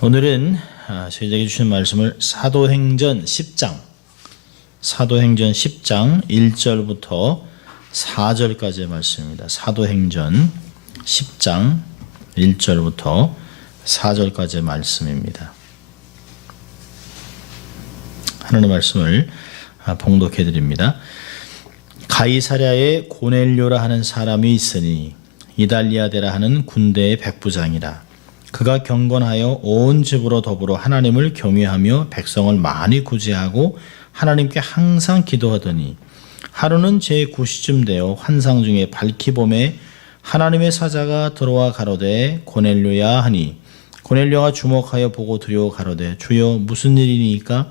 오늘은 저희에게 주신 말씀을 사도행전 10장 1절부터 4절까지의 말씀입니다. 사도행전 10장 1절부터 4절까지의 말씀입니다. 하나님의 말씀을 봉독해 드립니다. 가이사랴에 고넬료라 하는 사람이 있으니 이달리아데라 하는 군대의 백부장이라. 그가 경건하여 온 집으로 더불어 하나님을 경외하며 백성을 많이 구제하고 하나님께 항상 기도하더니 하루는 제9시쯤 되어 환상 중에 밝히 봄에 하나님의 사자가 들어와 가로되 고넬료야 하니 고넬료가 주목하여 보고 두려워 가로되 주여 무슨 일이니까?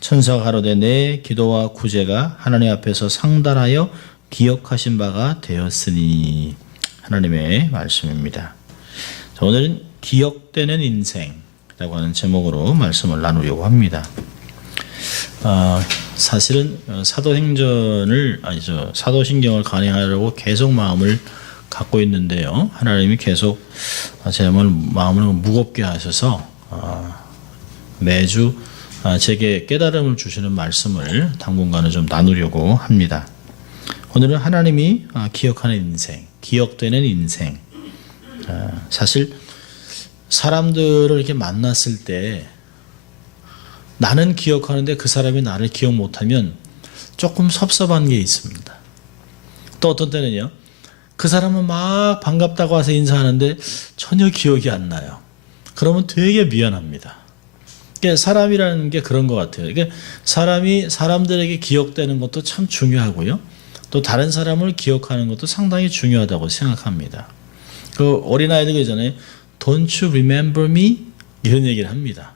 천사가 가로되 내 기도와 구제가 하나님 앞에서 상달하여 기억하신 바가 되었으니. 하나님의 말씀입니다. 자, 오늘은 기억되는 인생이라고 하는 제목으로 말씀을 나누려고 합니다. 사실은 사도신경을 간행하려고 계속 마음을 갖고 있는데요. 하나님이 계속 제 마음을 무겁게 하셔서 매주 제게 깨달음을 주시는 말씀을 당분간은 좀 나누려고 합니다. 오늘은 하나님이 기억하는 인생, 기억되는 인생. 사실 사람들을 이렇게 만났을 때 나는 기억하는데 그 사람이 나를 기억 못하면 조금 섭섭한 게 있습니다. 또 어떤 때는요, 그 사람은 막 반갑다고 와서 인사하는데 전혀 기억이 안 나요. 그러면 되게 미안합니다. 사람이라는 게 그런 것 같아요. 사람이 사람들에게 기억되는 것도 참 중요하고요. 또 다른 사람을 기억하는 것도 상당히 중요하다고 생각합니다. 그 어린아이들 그러잖아요. Don't you remember me? 이런 얘기를 합니다.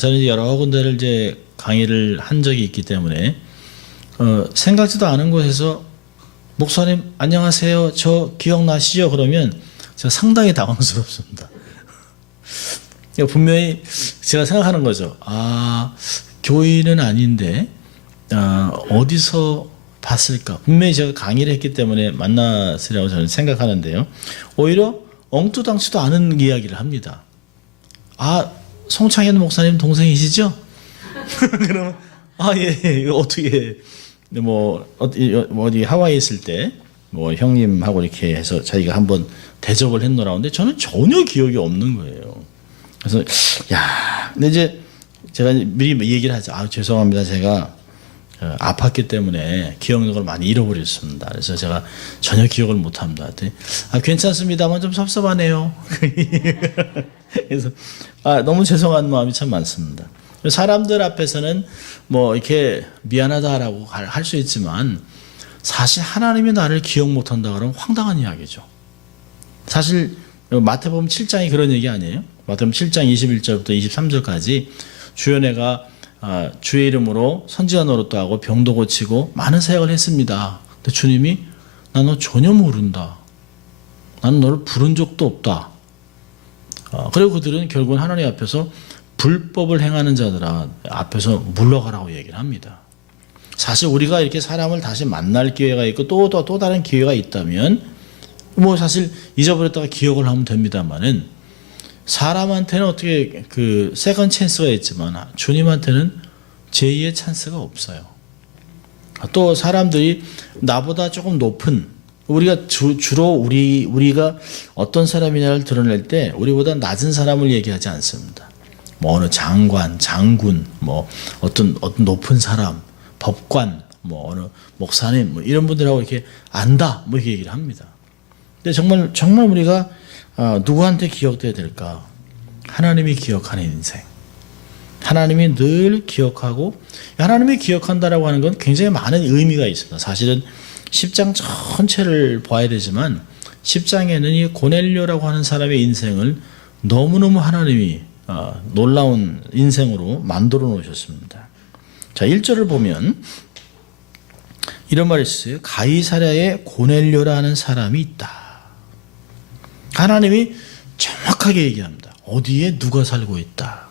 저는 이제 여러 군데를 이제 강의를 한 적이 있기 때문에 생각지도 않은 곳에서 목사님 안녕하세요. 저 기억나시죠? 그러면 제가 상당히 당황스럽습니다. 분명히 제가 생각하는 거죠. 교인은 아닌데 어디서 봤을까? 분명히 제가 강의를 했기 때문에 만났으리라고 저는 생각하는데요. 오히려 엉뚱당치도 않은 이야기를 합니다. 송창현 목사님 동생이시죠? 그러면 예. 어떻게 어디 하와이에 있을 때 형님하고 이렇게 해서 자기가 한번 대접을 했노라 하는데 저는 전혀 기억이 없는 거예요. 그래서 근데 이제 제가 미리 얘기를 하죠. 죄송합니다. 제가 아팠기 때문에 기억력을 많이 잃어버렸습니다. 그래서 제가 전혀 기억을 못합니다. 괜찮습니다만 좀 섭섭하네요. 그래서 너무 죄송한 마음이 참 많습니다. 사람들 앞에서는 이렇게 미안하다라고 할 수 있지만 사실 하나님이 나를 기억 못한다 그러면 황당한 이야기죠. 사실 마태복음 7장이 그런 얘기 아니에요? 마태복음 7장 21절부터 23절까지 주연애가 주의 이름으로 선지자 노릇도 하고 병도 고치고 많은 사역을 했습니다. 근데 주님이 나 너 전혀 모른다. 나는 너를 부른 적도 없다. 그리고 그들은 결국은 하나님 앞에서 불법을 행하는 자들 앞에서 물러가라고 얘기를 합니다. 사실 우리가 이렇게 사람을 다시 만날 기회가 있고 또 다른 기회가 있다면 사실 잊어버렸다가 기억을 하면 됩니다만은 사람한테는 어떻게 세컨 찬스가 있지만 주님한테는 제2의 찬스가 없어요. 또 사람들이 나보다 조금 높은 우리가 주로 우리가 어떤 사람이냐를 드러낼 때 우리보다 낮은 사람을 얘기하지 않습니다. 어느 장관, 장군, 어떤 높은 사람, 법관, 어느 목사님 이런 분들하고 이렇게 안다 이렇게 얘기를 합니다. 근데 정말 우리가 누구한테 기억돼야 될까? 하나님이 기억하는 인생. 하나님이 늘 기억하고 하나님이 기억한다라고 하는 건 굉장히 많은 의미가 있습니다. 사실은 10장 전체를 봐야 되지만 10장에는 이 고넬료라고 하는 사람의 인생을 너무너무 하나님이 놀라운 인생으로 만들어 놓으셨습니다. 자, 1절을 보면 이런 말이 있어요. 가이사랴에 고넬료라는 사람이 있다. 하나님이 정확하게 얘기합니다. 어디에 누가 살고 있다.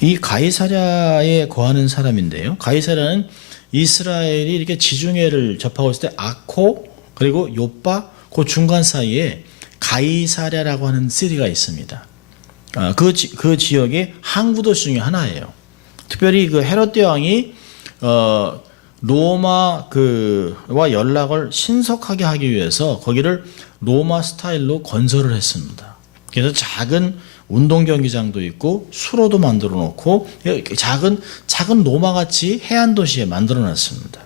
이 가이사랴에 거하는 사람인데요. 가이사랴는 이스라엘이 이렇게 지중해를 접하고 있을 때 아코 그리고 요빠 그 중간 사이에 가이사랴라고 하는 시리가 있습니다. 그 지역의 항구 도시 중에 하나예요. 특별히 그 헤롯 대왕이 로마 와 연락을 신속하게 하기 위해서 거기를 로마 스타일로 건설을 했습니다. 그래서 작은 운동 경기장도 있고 수로도 만들어 놓고 작은 로마 같이 해안 도시에 만들어 놨습니다.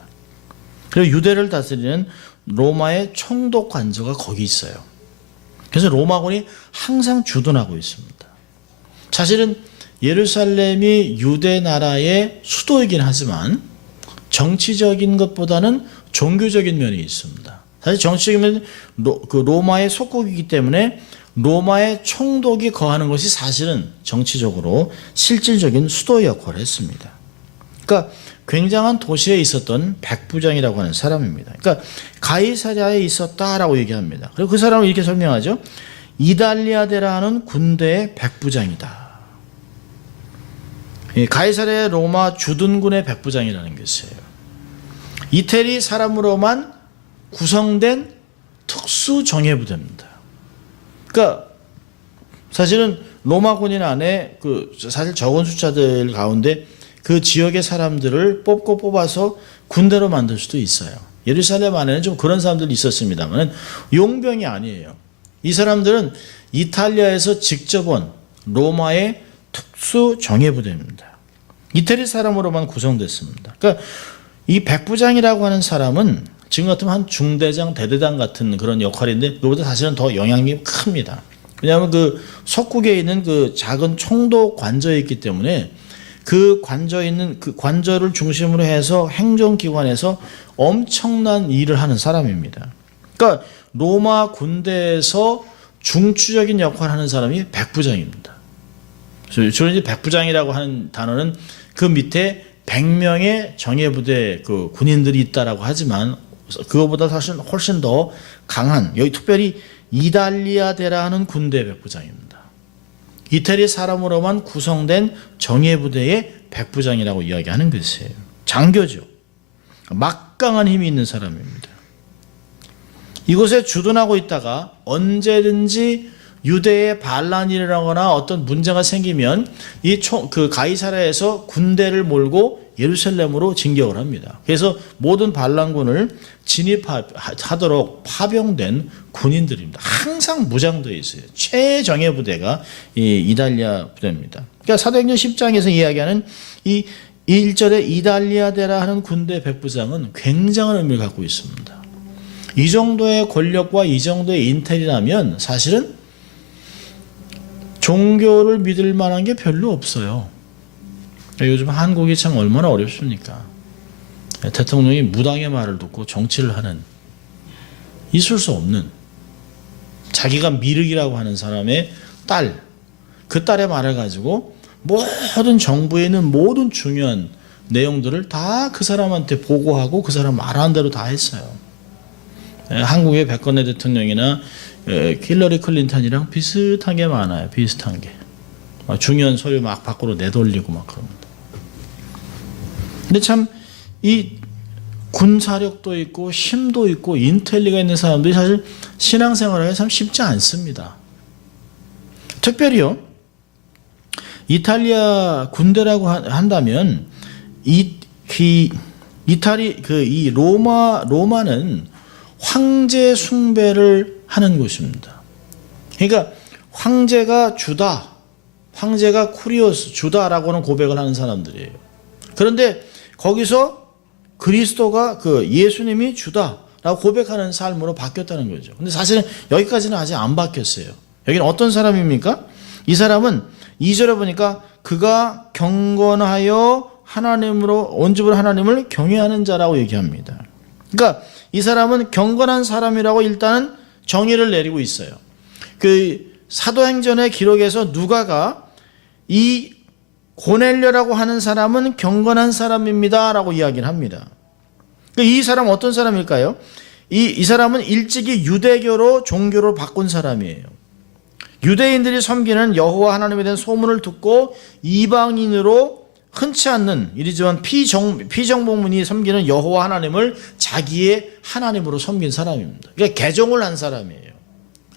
그리고 유대를 다스리는 로마의 총독 관저가 거기 있어요. 그래서 로마군이 항상 주둔하고 있습니다. 사실은 예루살렘이 유대 나라의 수도이긴 하지만 정치적인 것보다는 종교적인 면이 있습니다. 사실 정치적인 면은 로마의 속국이기 때문에 로마의 총독이 거하는 것이 사실은 정치적으로 실질적인 수도 역할을 했습니다. 그러니까 굉장한 도시에 있었던 백부장이라고 하는 사람입니다. 그러니까 가이사랴에 있었다라고 얘기합니다. 그리고 그 사람을 이렇게 설명하죠. 이달리아데라는 군대의 백부장이다. 가이사랴의 로마 주둔군의 백부장이라는 것이에요. 이태리 사람으로만 구성된 특수 정예부대입니다. 그러니까 사실은 로마 군인 안에 사실 적은 숫자들 가운데 그 지역의 사람들을 뽑아서 군대로 만들 수도 있어요. 예루살렘 안에는 좀 그런 사람들이 있었습니다만 용병이 아니에요. 이 사람들은 이탈리아에서 직접 온 로마의 특수 정예부대입니다. 이태리 사람으로만 구성됐습니다. 그러니까 이 백부장이라고 하는 사람은 지금 같으면 한 중대장, 대대장 같은 그런 역할인데 그보다 사실은 더 영향력이 큽니다. 왜냐하면 그 석국에 있는 그 작은 총독 관저에 있기 때문에 그 관저에 있는 그 관저를 중심으로 해서 행정기관에서 엄청난 일을 하는 사람입니다. 그러니까 로마 군대에서 중추적인 역할을 하는 사람이 백부장입니다. 주로 이제 백부장이라고 하는 단어는 그 밑에 100명의 정예부대 그 군인들이 있다라고 하지만 그거보다 사실 훨씬 더 강한, 여기 특별히 이달리아데라는 군대 백부장입니다. 이태리 사람으로만 구성된 정예부대의 백부장이라고 이야기하는 것이에요. 장교죠. 막강한 힘이 있는 사람입니다. 이곳에 주둔하고 있다가 언제든지 유대의 반란이 일어나거나 어떤 문제가 생기면 그 가이사랴에서 군대를 몰고 예루살렘으로 진격을 합니다. 그래서 모든 반란군을 진입하도록 파병된 군인들입니다. 항상 무장되어 있어요. 최정예 부대가 이 이달리아 부대입니다. 그러니까 사도행전 10장에서 이야기하는 이 1절에 이달리아데라 하는 군대 백부장은 굉장한 의미를 갖고 있습니다. 이 정도의 권력과 이 정도의 인텔이라면 사실은 종교를 믿을 만한 게 별로 없어요. 요즘 한국이 참 얼마나 어렵습니까? 대통령이 무당의 말을 듣고 정치를 하는, 있을 수 없는, 자기가 미륵이라고 하는 사람의 딸, 그 딸의 말을 가지고 모든 정부에 있는 모든 중요한 내용들을 다 그 사람한테 보고하고 그 사람 말하는 대로 다 했어요. 한국의 박근혜 대통령이나 힐러리 클린턴이랑 비슷하게 많아요. 비슷한 게. 중요한 소리 막 밖으로 내돌리고 막 그럽니다. 근데 참 이 군사력도 있고 힘도 있고 인텔리가 있는 사람들이 사실 신앙생활하기 참 쉽지 않습니다. 특별히요, 이탈리아 군대라고 한다면 이 로마는 황제 숭배를 하는 곳입니다. 그러니까 황제가 주다, 황제가 쿠리오스 주다라고는 고백을 하는 사람들이에요. 그런데 거기서 그리스도가 예수님이 주다라고 고백하는 삶으로 바뀌었다는 거죠. 근데 사실은 여기까지는 아직 안 바뀌었어요. 여기는 어떤 사람입니까? 이 사람은 2절에 보니까 그가 경건하여 하나님으로 온집을 하나님을 경외하는 자라고 얘기합니다. 그러니까 이 사람은 경건한 사람이라고 일단은 정의를 내리고 있어요. 그 사도행전의 기록에서 누가가 이 고넬료라고 하는 사람은 경건한 사람입니다 라고 이야기를 합니다. 이 사람은 어떤 사람일까요? 이 사람은 일찍이 유대교로 종교를 바꾼 사람이에요. 유대인들이 섬기는 여호와 하나님에 대한 소문을 듣고 이방인으로 흔치 않는 이리지만 피정복문이 섬기는 여호와 하나님을 자기의 하나님으로 섬긴 사람입니다. 그러니까 개종을 한 사람이에요.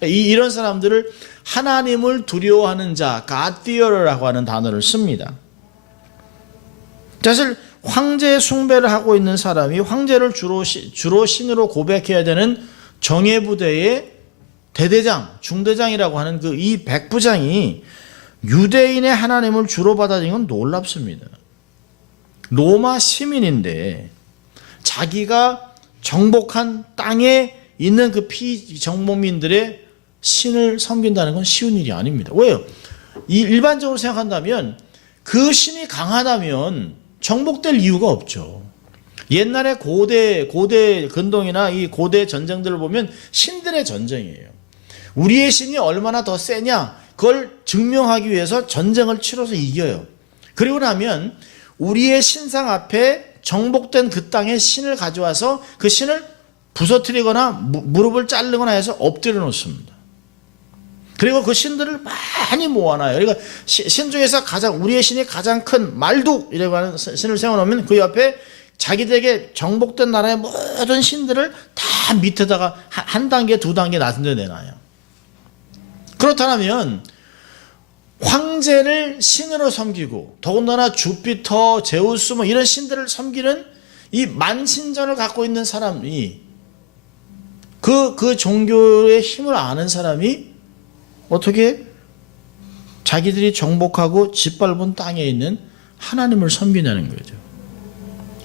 이런 사람들을 하나님을 두려워하는 자, God fearer라고 하는 단어를 씁니다. 사실 황제 숭배를 하고 있는 사람이 황제를 주로 신으로 고백해야 되는 정예부대의 대대장, 중대장이라고 하는 그 이 백부장이 유대인의 하나님을 주로 받아들인 건 놀랍습니다. 로마 시민인데 자기가 정복한 땅에 있는 그 피정복민들의 신을 섬긴다는 건 쉬운 일이 아닙니다. 왜요? 일반적으로 생각한다면 그 신이 강하다면 정복될 이유가 없죠. 옛날에 고대 근동이나 이 고대 전쟁들을 보면 신들의 전쟁이에요. 우리의 신이 얼마나 더 세냐 그걸 증명하기 위해서 전쟁을 치러서 이겨요. 그리고 나면 우리의 신상 앞에 정복된 그 땅에 신을 가져와서 그 신을 부서뜨리거나 무릎을 자르거나 해서 엎드려 놓습니다. 그리고 그 신들을 많이 모아놔요. 그러니까 신 중에서 우리의 신이 가장 큰 말둑이라고 하는 신을 세워놓으면 그 옆에 자기들에게 정복된 나라의 모든 신들을 다 밑에다가 한 단계, 두 단계 낮은 데 내놔요. 그렇다면 황제를 신으로 섬기고 더군다나 주피터, 제우스 뭐 이런 신들을 섬기는 이 만신전을 갖고 있는 사람이 그 종교의 힘을 아는 사람이 어떻게 자기들이 정복하고 짓밟은 땅에 있는 하나님을 섬기냐는 거죠.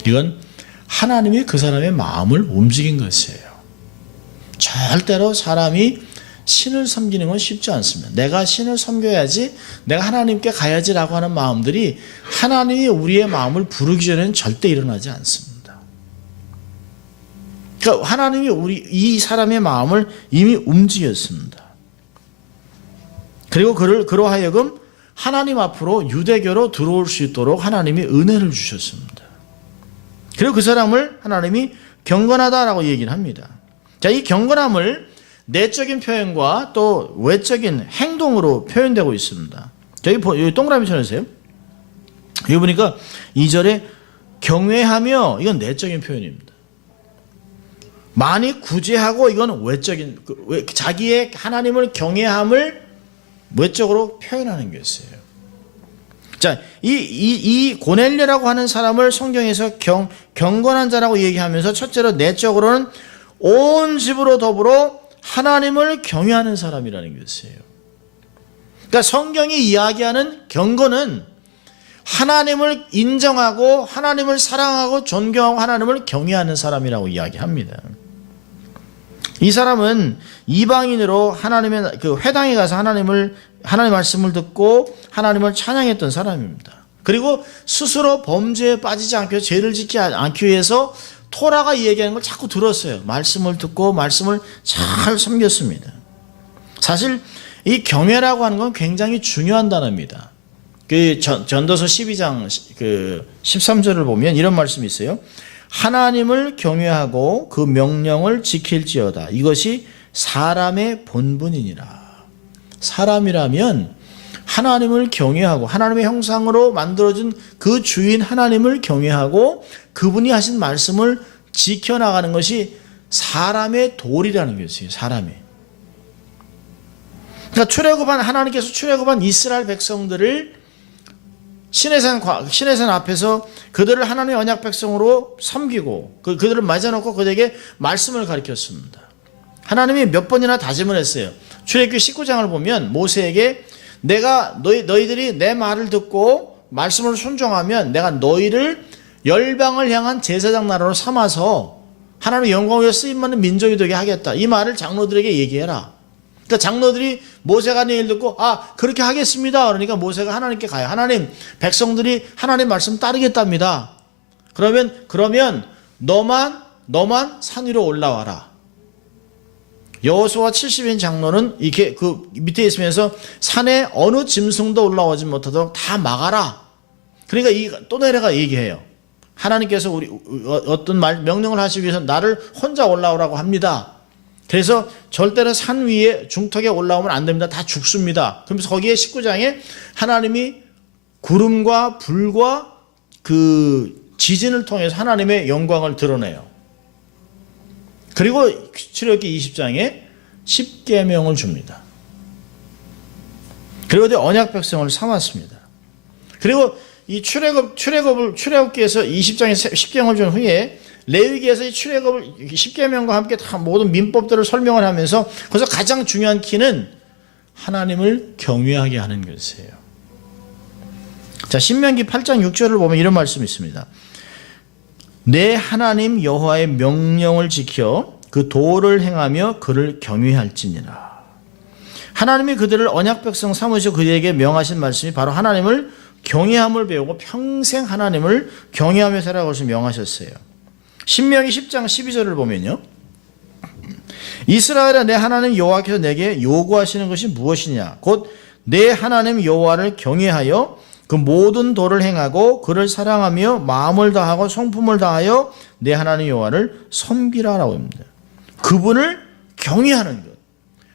이건 하나님이 그 사람의 마음을 움직인 것이에요. 절대로 사람이 신을 섬기는 건 쉽지 않습니다. 내가 신을 섬겨야지, 내가 하나님께 가야지라고 하는 마음들이 하나님이 우리의 마음을 부르기 전에는 절대 일어나지 않습니다. 그러니까 하나님이 이 사람의 마음을 이미 움직였습니다. 그리고 그로 하여금 하나님 앞으로 유대교로 들어올 수 있도록 하나님이 은혜를 주셨습니다. 그리고 그 사람을 하나님이 경건하다라고 얘기를 합니다. 자, 이 경건함을 내적인 표현과 또 외적인 행동으로 표현되고 있습니다. 여기 동그라미 쳐주세요. 여기 보니까 2절에 경외하며, 이건 내적인 표현입니다. 많이 구제하고, 이건 외적인, 자기의 하나님을 경외함을 외적으로 표현하는 것이에요. 자, 이 고넬료라고 하는 사람을 성경에서 경건한 자라고 얘기하면서 첫째로 내적으로는 온 집으로 더불어 하나님을 경외하는 사람이라는 것이에요. 그러니까 성경이 이야기하는 경건은 하나님을 인정하고 하나님을 사랑하고 존경하고 하나님을 경외하는 사람이라고 이야기합니다. 이 사람은 이방인으로 하나님의 그 회당에 가서 하나님 말씀을 듣고 하나님을 찬양했던 사람입니다. 그리고 스스로 범죄에 빠지지 않기 위해서, 죄를 짓지 않기 위해서 토라가 얘기하는 걸 자꾸 들었어요. 말씀을 듣고 말씀을 잘 섬겼습니다. 사실 이 경외라고 하는 건 굉장히 중요한 단어입니다. 그 전도서 12장 13절을 보면 이런 말씀이 있어요. 하나님을 경외하고 그 명령을 지킬지어다. 이것이 사람의 본분이니라. 사람이라면 하나님을 경외하고 하나님의 형상으로 만들어진 그 주인 하나님을 경외하고 그분이 하신 말씀을 지켜나가는 것이 사람의 도리라는 것이에요. 사람의. 그러니까 하나님께서 출애굽한 이스라엘 백성들을 시내산 앞에서 그들을 하나님의 언약 백성으로 섬기고 그들을 맞아놓고 그들에게 말씀을 가르쳤습니다. 하나님이 몇 번이나 다짐을 했어요. 출애굽기 19장을 보면 모세에게 내가 너희들이 내 말을 듣고 말씀을 순종하면 내가 너희를 열방을 향한 제사장 나라로 삼아서 하나님의 영광을 위해 쓰임받는 민족이 되게 하겠다. 이 말을 장로들에게 얘기해라. 그러니까 장로들이 모세가 하는 일 듣고 그렇게 하겠습니다. 그러니까 모세가 하나님께 가요. 하나님, 백성들이 하나님 말씀 따르겠답니다. 그러면 너만 산 위로 올라와라. 여호수아 70인 장로는 이렇게 그 밑에 있으면서 산에 어느 짐승도 올라오지 못하도록 다 막아라. 그러니까 또 내려가 얘기해요. 하나님께서 우리 어떤 명령을 하시기 위해서 나를 혼자 올라오라고 합니다. 그래서 절대로 산 위에 중턱에 올라오면 안 됩니다. 다 죽습니다. 그러면서 거기에 19장에 하나님이 구름과 불과 그 지진을 통해서 하나님의 영광을 드러내요. 그리고 출애굽기 20장에 십계명을 줍니다. 그리고 언약 백성을 삼았습니다. 그리고 이 출애굽기에서 20장에 십계명을 준 후에 레위기에서 이 출애굽을 십계명과 함께 다 모든 민법들을 설명을 하면서 거기서 가장 중요한 키는 하나님을 경외하게 하는 것이에요. 자, 신명기 8장 6절을 보면 이런 말씀이 있습니다. 내 하나님 여호와의 명령을 지켜 그 도를 행하며 그를 경외할지니라. 하나님이 그들을 언약 백성 삼으시고 그들에게 명하신 말씀이 바로 하나님을 경외함을 배우고 평생 하나님을 경외하며 살아갈 것을 명하셨어요. 신명기 10장 12절을 보면요. 이스라엘아 내 하나님 여호와께서 내게 요구하시는 것이 무엇이냐? 곧 내 하나님 여호와를 경외하여 그 모든 도를 행하고 그를 사랑하며 마음을 다하고 성품을 다하여 내 하나님 여호와를 섬기라라고 합니다. 그분을 경외하는 것.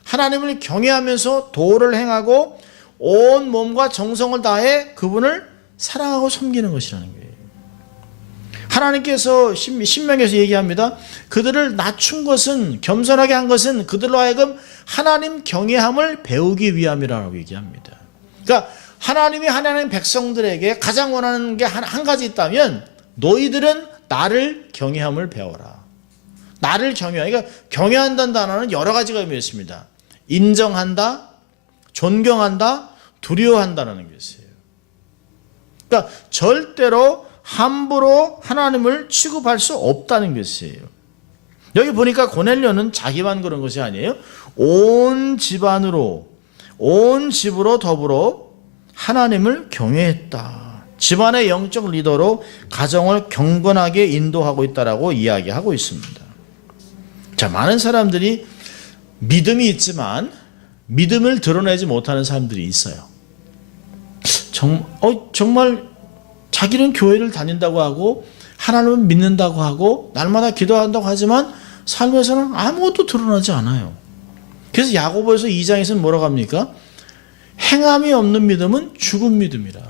하나님을 경외하면서 도를 행하고 온 몸과 정성을 다해 그분을 사랑하고 섬기는 것이라는 거예요. 하나님께서 신명기에서 얘기합니다. 그들을 낮춘 것은, 겸손하게 한 것은 그들로 하여금 하나님 경외함을 배우기 위함이라고 얘기합니다. 그러니까 하나님이 하나님 백성들에게 가장 원하는 게 한 가지 있다면 너희들은 나를 경외함을 배워라. 나를 경외하. 그러니까 경외한다는 단어는 여러 가지가 의미 있습니다. 인정한다, 존경한다, 두려워한다는 것이에요. 그러니까 절대로 함부로 하나님을 취급할 수 없다는 것이에요. 여기 보니까 고넬료는 자기만 그런 것이 아니에요. 온 집안으로, 온 집으로 더불어 하나님을 경외했다. 집안의 영적 리더로 가정을 경건하게 인도하고 있다라고 이야기하고 있습니다. 자, 많은 사람들이 믿음이 있지만 믿음을 드러내지 못하는 사람들이 있어요. 정말 자기는 교회를 다닌다고 하고 하나님을 믿는다고 하고 날마다 기도한다고 하지만 삶에서는 아무것도 드러나지 않아요. 그래서 야고보에서 2장에서는 뭐라고 합니까? 행함이 없는 믿음은 죽은 믿음이라.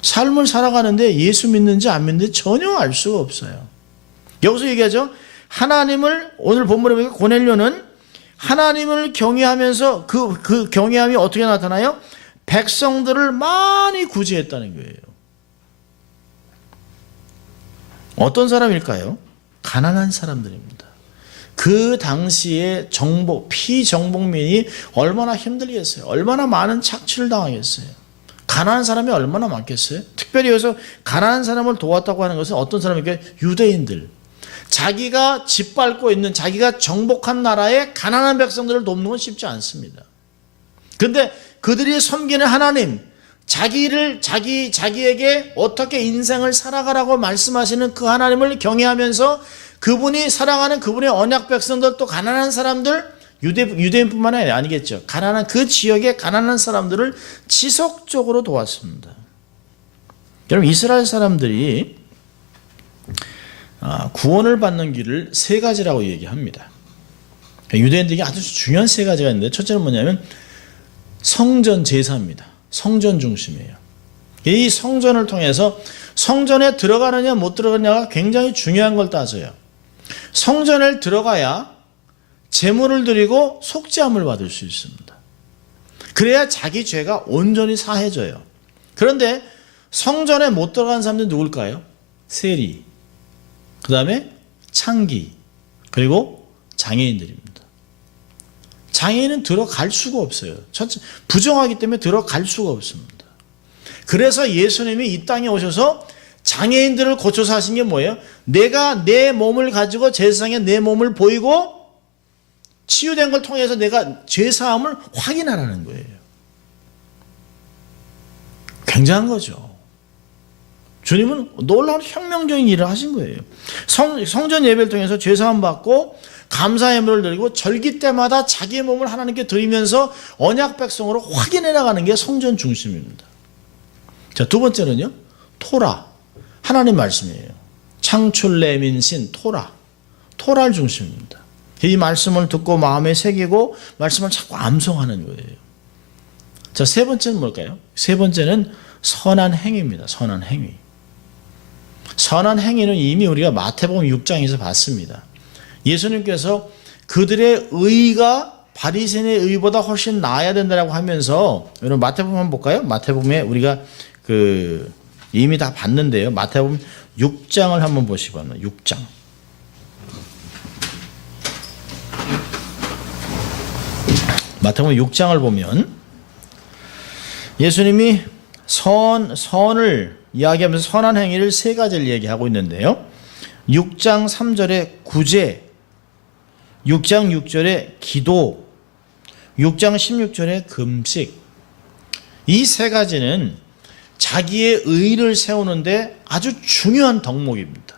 삶을 살아가는데 예수 믿는지 안 믿는지 전혀 알 수가 없어요. 여기서 얘기하죠. 하나님을, 오늘 본문에 보니까 고넬료는 하나님을 경외하면서 그 경외함이 어떻게 나타나요? 백성들을 많이 구제했다는 거예요. 어떤 사람일까요? 가난한 사람들입니다. 그 당시에 피정복민이 얼마나 힘들겠어요. 얼마나 많은 착취를 당하겠어요. 가난한 사람이 얼마나 많겠어요. 특별히 여기서 가난한 사람을 도왔다고 하는 것은 어떤 사람일까요? 유대인들. 자기가 짓밟고 있는, 자기가 정복한 나라의 가난한 백성들을 돕는 건 쉽지 않습니다. 그런데 그들이 섬기는 하나님, 자기에게 어떻게 인생을 살아가라고 말씀하시는 그 하나님을 경외하면서 그분이 사랑하는 그분의 언약 백성들, 또 가난한 사람들, 유대인뿐만 아니겠죠. 가난한 그 지역의 가난한 사람들을 지속적으로 도왔습니다. 여러분, 이스라엘 사람들이 구원을 받는 길을 세 가지라고 얘기합니다. 유대인들에게 아주 중요한 세 가지가 있는데, 첫째는 뭐냐면 성전 제사입니다. 성전 중심이에요. 이 성전을 통해서 성전에 들어가느냐 못 들어가느냐가 굉장히 중요한 걸 따져요. 성전에 들어가야 제물을 드리고 속죄함을 받을 수 있습니다. 그래야 자기 죄가 온전히 사해져요. 그런데 성전에 못 들어간 사람들은 누굴까요? 세리, 그 다음에 창기, 그리고 장애인들입니다. 장애인은 들어갈 수가 없어요. 부정하기 때문에 들어갈 수가 없습니다. 그래서 예수님이 이 땅에 오셔서 장애인들을 고쳐서 하신 게 뭐예요? 내가 내 몸을 가지고 제사장에 내 몸을 보이고 치유된 걸 통해서 내가 죄사함을 확인하라는 거예요. 굉장한 거죠. 주님은 놀라운 혁명적인 일을 하신 거예요. 성전 예배를 통해서 죄사함 받고 감사 예물을 드리고 절기 때마다 자기의 몸을 하나님께 드리면서 언약 백성으로 확인해 나가는 게 성전 중심입니다. 자, 두 번째는요, 토라. 하나님 말씀이에요. 창출 내민신 토라를 중심입니다. 이 말씀을 듣고 마음에 새기고 말씀을 자꾸 암송하는 거예요. 자, 세 번째는 뭘까요? 세 번째는 선한 행위입니다. 선한 행위. 선한 행위는 이미 우리가 마태복음 6장에서 봤습니다. 예수님께서 그들의 의가 바리새인의 의보다 훨씬 나아야 된다라고 하면서, 여러분 마태복음 한번 볼까요? 마태복음에 우리가 이미 다 봤는데요. 마태복음 6장을 한번 보시기 바랍니다. 6장. 마태복음 6장을 보면 예수님이 선을 이야기하면서 선한 행위를 세 가지를 얘기하고 있는데요. 6장 3절에 구제, 6장 6절에 기도, 6장 16절에 금식. 이 세 가지는 자기의 의를 세우는데 아주 중요한 덕목입니다.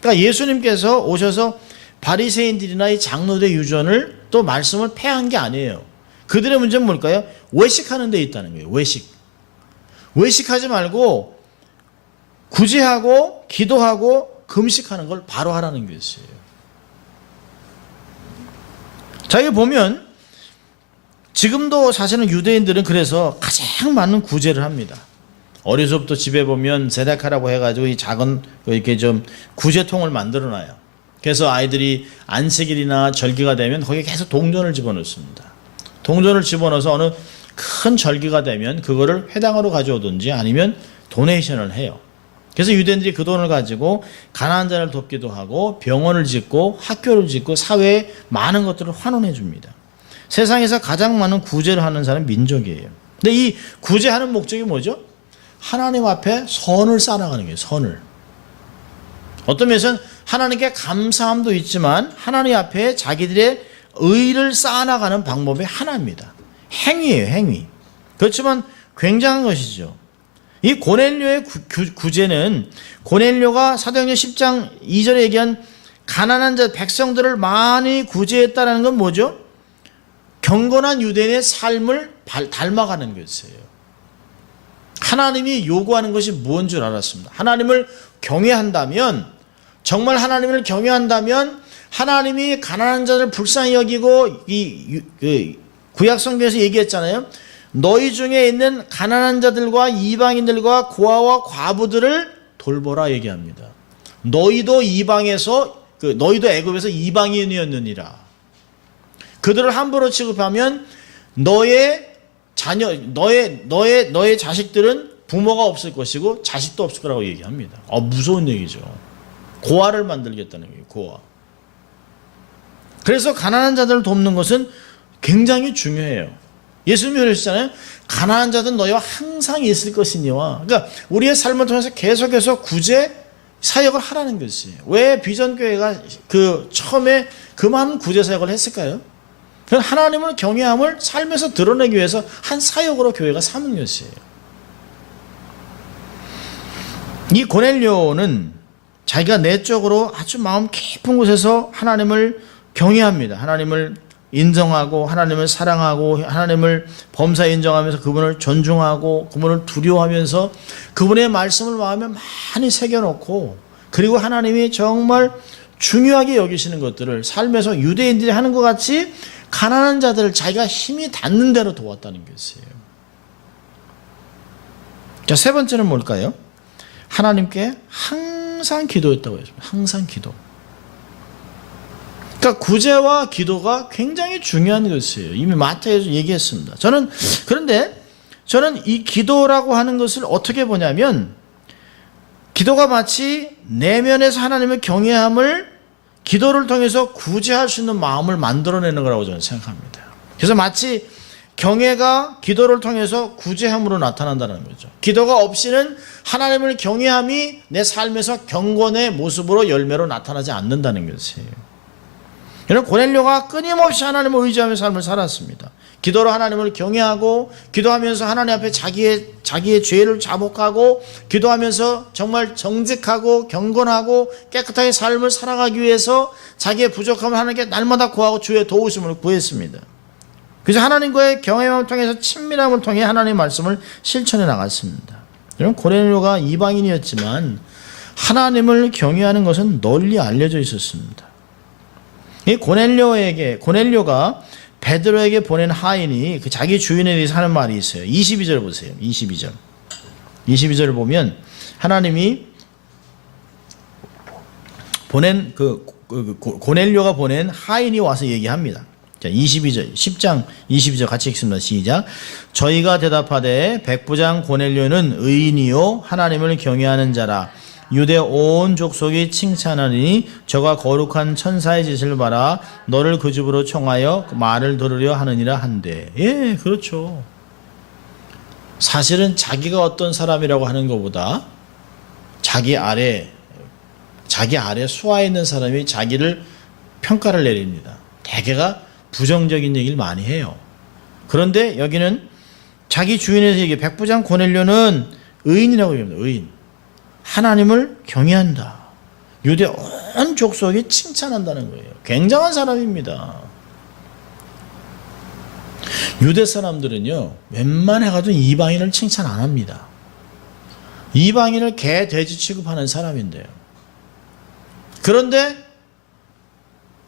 그러니까 예수님께서 오셔서 바리새인들이나 이 장로들의 유전을 또 말씀을 폐한 게 아니에요. 그들의 문제는 뭘까요? 외식하는 데 있다는 거예요. 외식하지 말고 구제하고 기도하고 금식하는 걸 바로 하라는 것이에요. 자, 이거 보면 지금도 사실은 유대인들은 그래서 가장 많은 구제를 합니다. 어려서부터 집에 보면 세데카라고 해가지고 이 작은 이렇게 좀 구제통을 만들어놔요. 그래서 아이들이 안식일이나 절기가 되면 거기에 계속 동전을 집어넣습니다. 동전을 집어넣어서 어느 큰 절기가 되면 그거를 회당으로 가져오든지 아니면 도네이션을 해요. 그래서 유대인들이 그 돈을 가지고 가난한 자를 돕기도 하고 병원을 짓고 학교를 짓고 사회에 많은 것들을 환원해 줍니다. 세상에서 가장 많은 구제를 하는 사람은 민족이에요. 근데 이 구제하는 목적이 뭐죠? 하나님 앞에 선을 쌓아나가는 거예요. 선을. 어떤 면에서는 하나님께 감사함도 있지만 하나님 앞에 자기들의 의를 쌓아나가는 방법의 하나입니다. 행위예요. 행위. 그렇지만 굉장한 것이죠. 이 고넬료의 구제는 고넬료가 사도행전 10장 2절에 얘기한 가난한 자 백성들을 많이 구제했다는 건 뭐죠? 경건한 유대인의 삶을 닮아가는 것이에요. 하나님이 요구하는 것이 무엇인 줄 알았습니다. 하나님을 경외한다면, 정말 하나님을 경외한다면 하나님이 가난한 자를 불쌍히 여기고 구약 성경에서 얘기했잖아요. 너희 중에 있는 가난한 자들과 이방인들과 고아와 과부들을 돌보라 얘기합니다. 너희도 이방에서 너희도 애굽에서 이방인이었느니라. 그들을 함부로 취급하면 너의 자녀, 너의 자식들은 부모가 없을 것이고 자식도 없을 거라고 얘기합니다. 무서운 얘기죠. 고아를 만들겠다는 거예요. 고아. 그래서 가난한 자들을 돕는 것은 굉장히 중요해요. 예수님이 그러셨잖아요. 가난한 자들은 너희와 항상 있을 것이니와. 그러니까 우리의 삶을 통해서 계속해서 구제 사역을 하라는 것이에요. 왜 비전교회가 처음에 그 많은 구제 사역을 했을까요? 그건 하나님을 경외함을 삶에서 드러내기 위해서 한 사역으로 교회가 삼은 것이에요. 이 고넬료는 자기가 내적으로 아주 마음 깊은 곳에서 하나님을 경외합니다. 하나님을 인정하고 하나님을 사랑하고 하나님을 범사 인정하면서 그분을 존중하고 그분을 두려워하면서 그분의 말씀을 마음에 많이 새겨놓고, 그리고 하나님이 정말 중요하게 여기시는 것들을 삶에서 유대인들이 하는 것 같이 가난한 자들을 자기가 힘이 닿는 대로 도왔다는 것이에요. 자, 세 번째는 뭘까요? 하나님께 항상 기도했다고 했습니다. 항상 기도. 그러니까 구제와 기도가 굉장히 중요한 것이에요. 이미 마태에서 얘기했습니다. 그런데 저는 이 기도라고 하는 것을 어떻게 보냐면, 기도가 마치 내면에서 하나님의 경외함을 기도를 통해서 구제할 수 있는 마음을 만들어내는 거라고 저는 생각합니다. 그래서 마치 경외가 기도를 통해서 구제함으로 나타난다는 거죠. 기도가 없이는 하나님을 경외함이 내 삶에서 경건의 모습으로 열매로 나타나지 않는다는 것이에요. 여러분, 고넬료가 끊임없이 하나님을 의지하며 삶을 살았습니다. 기도로 하나님을 경외하고, 기도하면서 하나님 앞에 자기의 죄를 자복하고, 기도하면서 정말 정직하고 경건하고 깨끗하게 삶을 살아가기 위해서 자기의 부족함을 하나님께 날마다 구하고 주의 도우심을 구했습니다. 그래서 하나님과의 경외함을 통해서 친밀함을 통해 하나님의 말씀을 실천해 나갔습니다. 여러분, 고넬료가 이방인이었지만 하나님을 경외하는 것은 널리 알려져 있었습니다. 이 고넬료가 베드로에게 보낸 하인이 자기 주인에 대해서 하는 말이 있어요. 22절 보세요. 22절을 보면 하나님이 보낸 고넬료가 보낸 하인이 와서 얘기합니다. 자, 22절, 10장 22절 같이 읽습니다. 시작. 저희가 대답하되 백부장 고넬료는 의인이요 하나님을 경외하는 자라. 유대 온 족속이 칭찬하리니 저가 거룩한 천사의 짓을 봐라. 너를 그 집으로 청하여 말을 들으려 하느니라 한대. 예, 그렇죠. 사실은 자기가 어떤 사람이라고 하는 것보다 자기 아래 수하에 있는 사람이 자기를 평가를 내립니다. 대개가 부정적인 얘기를 많이 해요. 그런데 여기는 자기 주인에서 얘기해. 백부장 고넬료는 의인이라고 얘기합니다. 의인. 하나님을 경외한다. 유대 온 족속이 칭찬한다는 거예요. 굉장한 사람입니다. 유대 사람들은요, 웬만해가지고 이방인을 칭찬 안 합니다. 이방인을 개, 돼지 취급하는 사람인데요. 그런데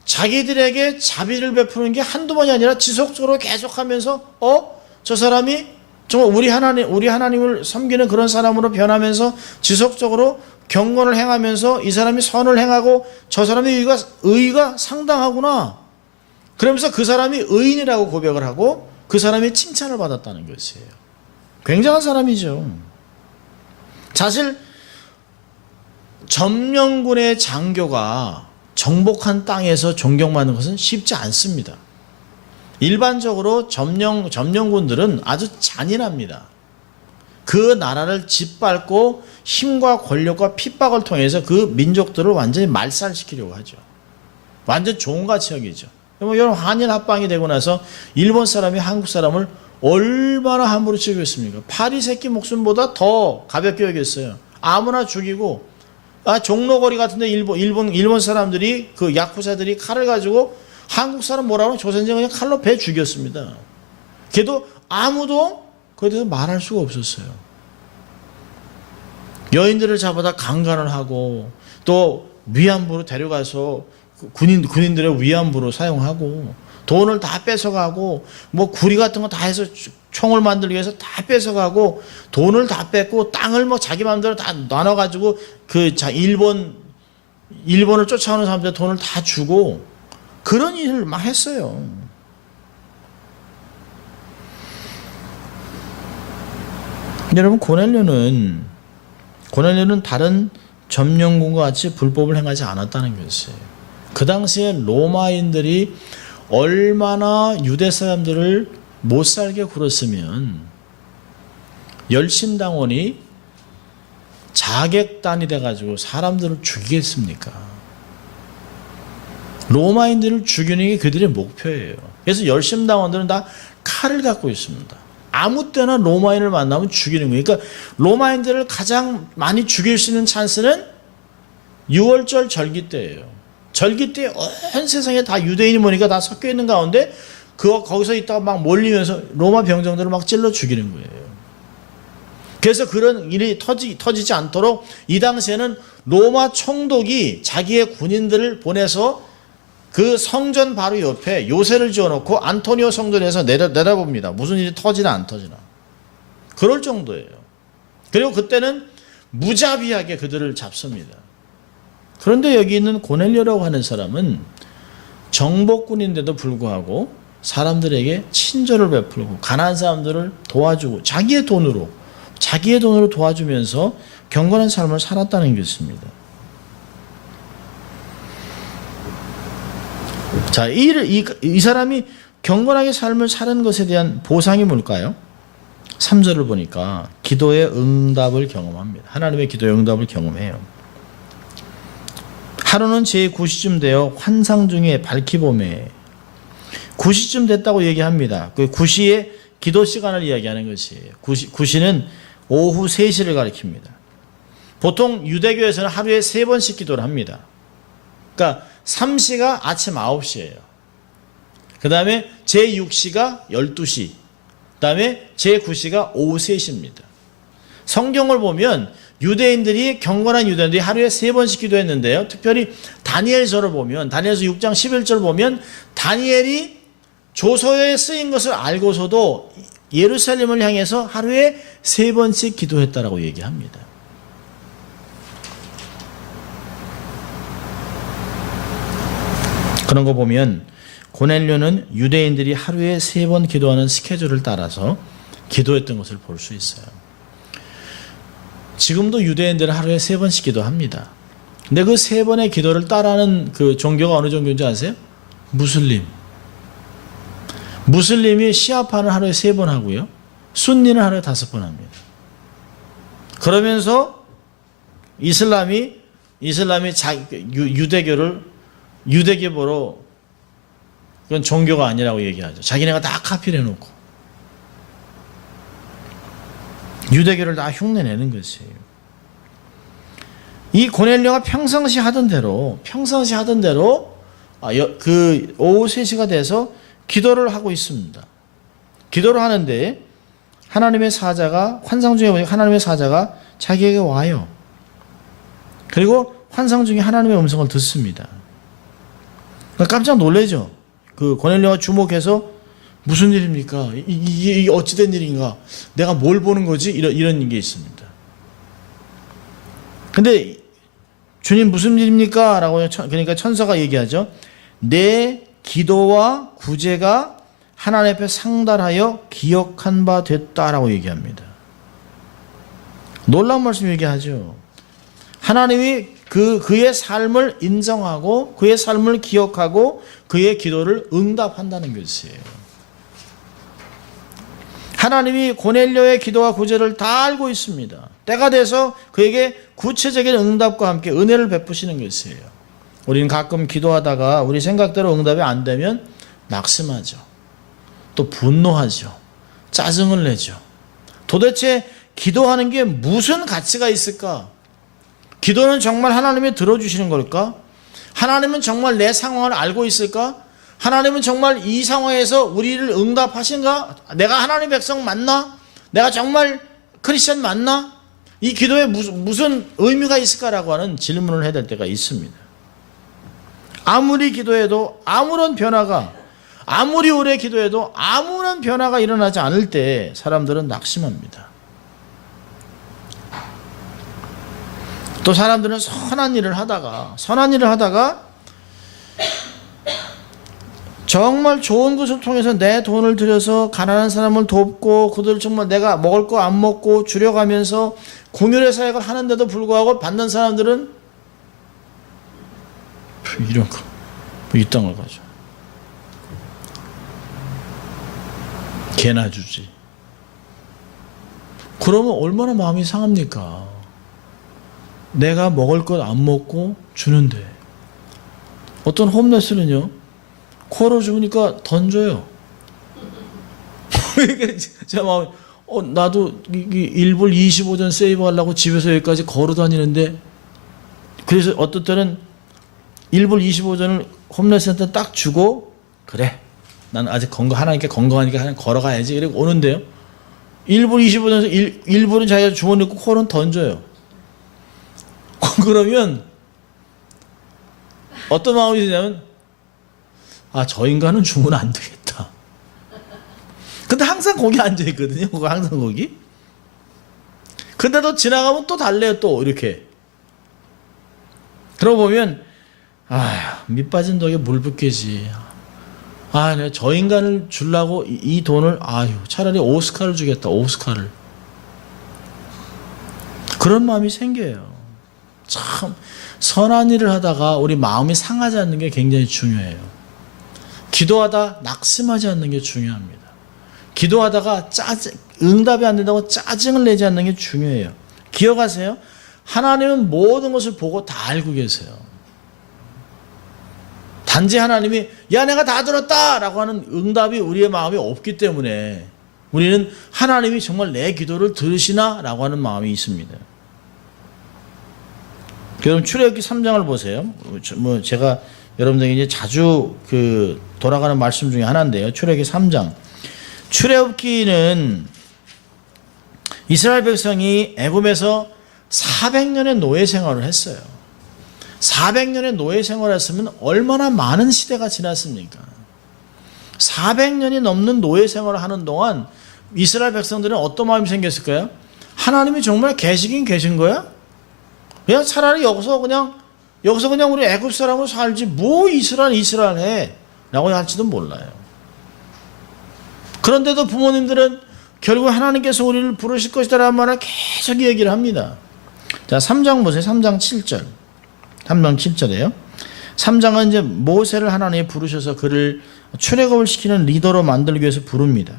자기들에게 자비를 베푸는 게 한두 번이 아니라 지속적으로 계속하면서 저 사람이 정말 우리 하나님을 섬기는 그런 사람으로 변하면서 지속적으로 경건을 행하면서 이 사람이 선을 행하고 저 사람의 의의가 상당하구나. 그러면서 그 사람이 의인이라고 고백을 하고 그 사람이 칭찬을 받았다는 것이에요. 굉장한 사람이죠. 사실 점령군의 장교가 정복한 땅에서 존경받는 것은 쉽지 않습니다. 일반적으로 점령군들은 아주 잔인합니다. 그 나라를 짓밟고 힘과 권력과 핍박을 통해서 그 민족들을 완전히 말살시키려고 하죠. 완전 종같이 여기죠. 여러분, 한일 합방이 되고 나서 일본 사람이 한국 사람을 얼마나 함부로 취급했습니까? 파리 새끼 목숨보다 더 가볍게 여겼어요. 아무나 죽이고, 종로거리 같은데 일본 사람들이 그 야쿠자들이 칼을 가지고 한국 사람 뭐라고 조선생 그냥 칼로 배 죽였습니다. 걔도 아무도 그에 대해서 말할 수가 없었어요. 여인들을 잡아다 강간을 하고 또 위안부로 데려가서 군인들의 위안부로 사용하고 돈을 다 뺏어가고 뭐 구리 같은 거 다 해서 총을 만들기 위해서 다 뺏어가고 돈을 다 뺏고 땅을 뭐 자기 마음대로 다 나눠가지고 일본을 쫓아오는 사람들 돈을 다 주고 그런 일을 막 했어요. 여러분, 고넬료는 다른 점령군과 같이 불법을 행하지 않았다는 것이에요. 그 당시에 로마인들이 얼마나 유대 사람들을 못 살게 굴었으면 열심당원이 자객단이 돼가지고 사람들을 죽이겠습니까? 로마인들을 죽이는 게 그들의 목표예요. 그래서 열심당원들은 다 칼을 갖고 있습니다. 아무 때나 로마인을 만나면 죽이는 거예요. 그러니까 로마인들을 가장 많이 죽일 수 있는 찬스는 6월절 절기 때예요. 절기 때 온 세상에 다 유대인이 뭐니까 다 섞여 있는 가운데 거기서 있다가 막 몰리면서 로마 병정들을 막 찔러 죽이는 거예요. 그래서 그런 일이 터지지 않도록 이 당시에는 로마 총독이 자기의 군인들을 보내서 그 성전 바로 옆에 요새를 지어놓고 안토니오 성전에서 내다봅니다. 무슨 일이 터지나 안 터지나. 그럴 정도예요. 그리고 그때는 무자비하게 그들을 잡습니다. 그런데 여기 있는 고넬료라고 하는 사람은 정복군인데도 불구하고 사람들에게 친절을 베풀고 가난한 사람들을 도와주고 자기의 돈으로 도와주면서 경건한 삶을 살았다는 것입니다. 자, 이 사람이 경건하게 삶을 사는 것에 대한 보상이 뭘까요? 3절을 보니까 기도의 응답을 경험합니다. 하나님의 기도의 응답을 경험해요. 하루는 제9시쯤 되어 환상 중에 밝히 봄에 9시쯤 됐다고 얘기합니다. 그 9시에 기도 시간을 이야기하는 것이에요. 9시는 오후 3시를 가리킵니다. 보통 유대교에서는 하루에 3번씩 기도를 합니다. 그러니까 3시가 아침 9시예요. 그 다음에 제6시가 12시, 그 다음에 제9시가 오후 3시입니다. 성경을 보면 경건한 유대인들이 하루에 3번씩 기도했는데요. 특별히 다니엘서를 보면, 다니엘서 6장 11절 보면 다니엘이 조서에 쓰인 것을 알고서도 예루살렘을 향해서 하루에 3번씩 기도했다라고 얘기합니다. 그런 거 보면 고넬료는 유대인들이 하루에 3번 기도하는 스케줄을 따라서 기도했던 것을 볼 수 있어요. 지금도 유대인들은 하루에 3번씩 기도합니다. 근데 그 3번의 기도를 따라하는 그 종교가 어느 종교인지 아세요? 무슬림. 무슬림이 시아파는 하루에 3번 하고요. 순니는 하루에 5번 합니다. 그러면서 이슬람이 유대교를 유대교보로 그건 종교가 아니라고 얘기하죠. 자기네가 다 카피를 해놓고 유대교를 다 흉내내는 것이에요. 이 고넬료가 평상시 하던 대로 그 오후 3시가 돼서 기도를 하고 있습니다. 기도를 하는데 하나님의 사자가 환상 중에 보니까 하나님의 사자가 자기에게 와요. 그리고 환상 중에 하나님의 음성을 듣습니다. 깜짝 놀라죠. 그 고넬료가 주목해서 무슨 일입니까? 이게 어찌된 일인가? 내가 뭘 보는 거지? 이런 게 있습니다. 근데 주님 무슨 일입니까? 라고 그러니까 천사가 얘기하죠. 내 기도와 구제가 하나님 앞에 상달하여 기억한 바 됐다라고 얘기합니다. 놀라운 말씀 얘기하죠. 하나님이 그의 삶을 인정하고 그의 삶을 기억하고 그의 기도를 응답한다는 것이에요. 하나님이 고넬료의 기도와 구제를 다 알고 있습니다. 때가 돼서 그에게 구체적인 응답과 함께 은혜를 베푸시는 것이에요. 우리는 가끔 기도하다가 우리 생각대로 응답이 안 되면 낙심하죠. 또 분노하죠. 짜증을 내죠. 도대체 기도하는 게 무슨 가치가 있을까? 기도는 정말 하나님이 들어주시는 걸까? 하나님은 정말 내 상황을 알고 있을까? 하나님은 정말 이 상황에서 우리를 응답하신가? 내가 하나님의 백성 맞나? 내가 정말 크리스천 맞나? 이 기도에 무슨 의미가 있을까라고 하는 질문을 해야 될 때가 있습니다. 아무리 기도해도 아무런 변화가, 아무리 오래 기도해도 아무런 변화가 일어나지 않을 때 사람들은 낙심합니다. 또 사람들은 선한 일을 하다가 정말 좋은 것을 통해서 내 돈을 들여서 가난한 사람을 돕고 그들을 정말 내가 먹을 거 안 먹고 줄여가면서 공연의 사역을 하는데도 불구하고 받는 사람들은 이런 거, 이 땅을 가져. 개나 주지. 그러면 얼마나 마음이 상합니까? 내가 먹을 것 안 먹고 주는데. 어떤 홈레스는요, 코로 주니까 던져요. 제 마음이, 나도 1불 25전 세이브 하려고 집에서 여기까지 걸어 다니는데, 그래서 어떤 때는 1불 25전을 홈레스한테 딱 주고, 그래, 난 아직 하나님께 건강하니까 그냥 걸어가야지. 이러고 오는데요. 1불 25전에서 1불은 자기가 주머니에 넣고 코는 던져요. 그러면 어떤 마음이 드냐면, 저 인간은 주면 안 되겠다. 근데 항상 거기 앉아있거든요. 그거 항상 거기. 근데도 지나가면 또 달래요. 또 이렇게. 그러고 보면 밑 빠진 덕에 물 붓겠지. 내가 저 인간을 주려고 이 돈을 차라리 오스카를 주겠다. 오스카를. 그런 마음이 생겨요. 참 선한 일을 하다가 우리 마음이 상하지 않는 게 굉장히 중요해요. 기도하다 낙심하지 않는 게 중요합니다. 기도하다가 응답이 안 된다고 짜증을 내지 않는 게 중요해요. 기억하세요. 하나님은 모든 것을 보고 다 알고 계세요. 단지 하나님이 내가 다 들었다 라고 하는 응답이 우리의 마음에 없기 때문에 우리는 하나님이 정말 내 기도를 들으시나 라고 하는 마음이 있습니다. 여러분 출애굽기 3장을 보세요. 제가 여러분들에게 이제 자주 돌아가는 말씀 중에 하나인데요. 출애굽기 3장. 출애굽기는 이스라엘 백성이 애굽에서 400년의 노예 생활을 했어요. 400년의 노예 생활을 했으면 얼마나 많은 시대가 지났습니까? 400년이 넘는 노예 생활을 하는 동안 이스라엘 백성들은 어떤 마음이 생겼을까요? 하나님이 정말 계시긴 계신 거야? 그냥 차라리 여기서 그냥 여기서 그냥 우리 애굽 사람으로 살지 뭐 이스라엘 해 라고 할지도 몰라요. 그런데도 부모님들은 결국 하나님께서 우리를 부르실 것이다 라는 말을 계속 얘기를 합니다. 자, 3장 보세요. 3장 7절. 3장 7절이에요. 3장은 이제 모세를 하나님이 부르셔서 그를 출애굽을 시키는 리더로 만들기 위해서 부릅니다.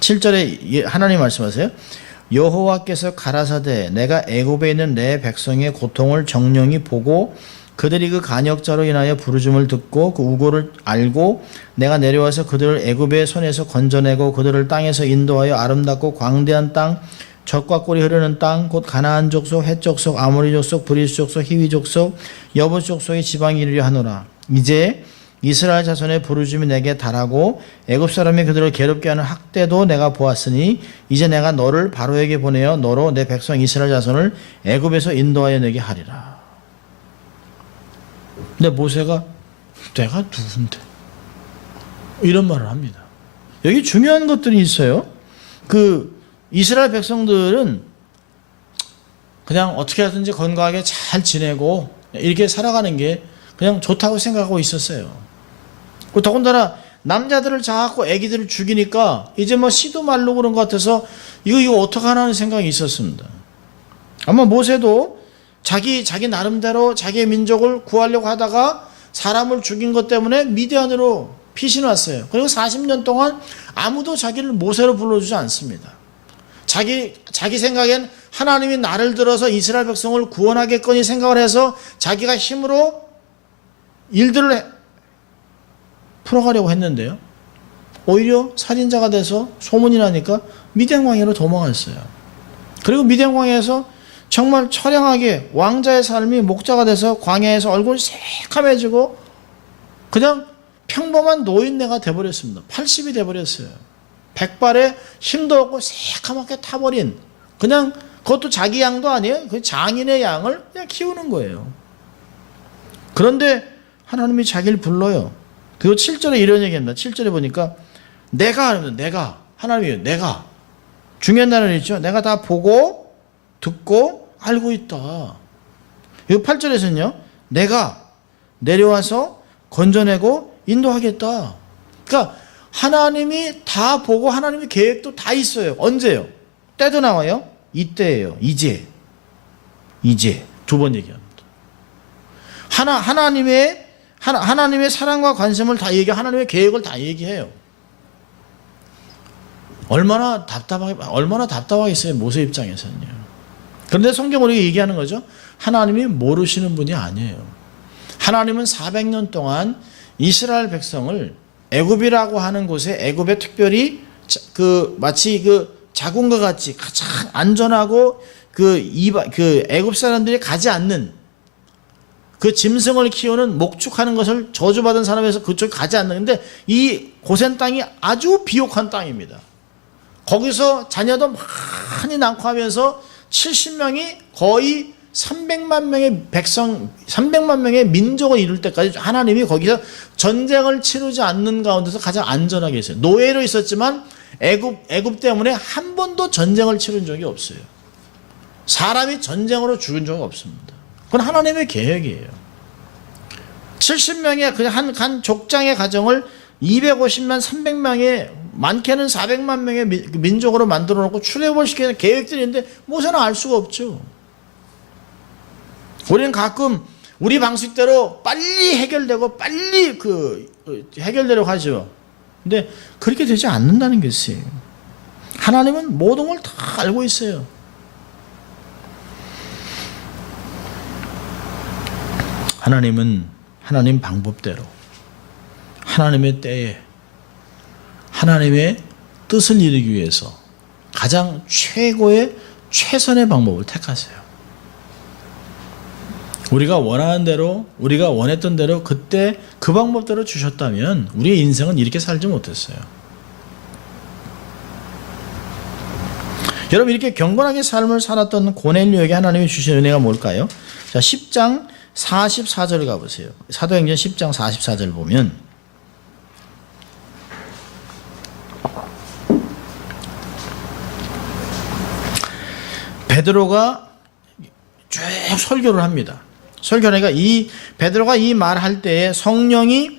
7절에 하나님 말씀하세요. 여호와께서 가라사대 내가 애굽에 있는 내 백성의 고통을 정령히 보고 그들이 그 간역자로 인하여 부르짖음을 듣고 그 우고를 알고 내가 내려와서 그들을 애굽의 손에서 건져내고 그들을 땅에서 인도하여 아름답고 광대한 땅 젖과 꿀이 흐르는 땅 곧 가나안 족속, 헷 족속, 아모리 족속, 브리스 족속, 히위 족속, 여부 족속의 지방에 이르려 하노라. 이제 이스라엘 자손의 부르짖음이 내게 달하고 애굽 사람이 그들을 괴롭게 하는 학대도 내가 보았으니 이제 내가 너를 바로에게 보내어 너로 내 백성 이스라엘 자손을 애굽에서 인도하여 내게 하리라. 근데 모세가 내가 누군데? 이런 말을 합니다. 여기 중요한 것들이 있어요. 그 이스라엘 백성들은 그냥 어떻게 하든지 건강하게 잘 지내고 이렇게 살아가는 게 그냥 좋다고 생각하고 있었어요. 더군다나 남자들을 자꾸 애기들을 죽이니까 이제 뭐 씨도 말르고 그런 것 같아서 이거 어떡하나 하는 생각이 있었습니다. 아마 모세도 자기 나름대로 자기의 민족을 구하려고 하다가 사람을 죽인 것 때문에 미디안으로 피신을 왔어요. 그리고 40년 동안 아무도 자기를 모세로 불러주지 않습니다. 자기 생각엔 하나님이 나를 들어서 이스라엘 백성을 구원하겠거니 생각을 해서 자기가 힘으로 일들을 풀어가려고 했는데요. 오히려 살인자가 돼서 소문이 나니까 미디안 광야로 도망했어요. 그리고 미디안 광야에서 정말 처량하게 왕자의 삶이 목자가 돼서 광야에서 얼굴이 새카매지고 그냥 평범한 노인네가 돼버렸습니다. 80이 돼버렸어요. 백발에 힘도 없고 새카맣게 타버린 그냥 그것도 자기 양도 아니에요. 그 장인의 양을 그냥 키우는 거예요. 그런데 하나님이 자기를 불러요. 그리고 7절에 이런 얘기합니다. 7절에 보니까 내가 하나님이에요. 내가 중요한 단어를 있죠. 내가 다 보고 듣고 알고 있다. 이 8절에서는요. 내가 내려와서 건져내고 인도하겠다. 그러니까 하나님이 다 보고 하나님의 계획도 다 있어요. 언제요? 때도 나와요. 이때예요. 이제 두 번 얘기합니다. 하나님의 사랑과 관심을 다 얘기해 하나님의 계획을 다 얘기해요. 얼마나 답답하겠어요. 모세 입장에서는요. 그런데 성경 우리가 얘기하는 거죠. 하나님이 모르시는 분이 아니에요. 하나님은 400년 동안 이스라엘 백성을 애굽이라고 하는 곳에 애굽에 특별히 마치 자궁과 같이 가장 안전하고 애굽 사람들이 가지 않는 그 짐승을 키우는 목축하는 것을 저주받은 사람에서 그쪽에 가지 않는데 이 고센 땅이 아주 비옥한 땅입니다. 거기서 자녀도 많이 낳고 하면서 70명이 거의 300만 명의 백성, 300만 명의 민족을 이룰 때까지 하나님이 거기서 전쟁을 치르지 않는 가운데서 가장 안전하게 있어요. 노예로 있었지만 애굽 때문에 한 번도 전쟁을 치른 적이 없어요. 사람이 전쟁으로 죽은 적이 없습니다. 그건 하나님의 계획이에요. 70명의 그냥 한 족장의 가정을 250만, 300명의 많게는 400만 명의 민족으로 만들어 놓고 출애굽을 시키는 계획들이 있는데 모세는 알 수가 없죠. 우리는 가끔 우리 방식대로 빨리 해결되고 빨리 해결되려고 하죠. 근데 그렇게 되지 않는다는 것이에요. 하나님은 모든 걸 다 알고 있어요. 하나님은 하나님 방법대로 하나님의 때에 하나님의 뜻을 이루기 위해서 가장 최고의 최선의 방법을 택하세요. 우리가 원하는 대로 우리가 원했던 대로 그때 그 방법대로 주셨다면 우리의 인생은 이렇게 살지 못했어요. 여러분 이렇게 경건하게 삶을 살았던 고넬료에게 하나님이 주신 은혜가 뭘까요? 자, 10장 44절을 가보세요. 사도행전 10장 44절 보면 베드로가 쭉 설교를 합니다. 설교하니까 이 베드로가 이 말할 때에 성령이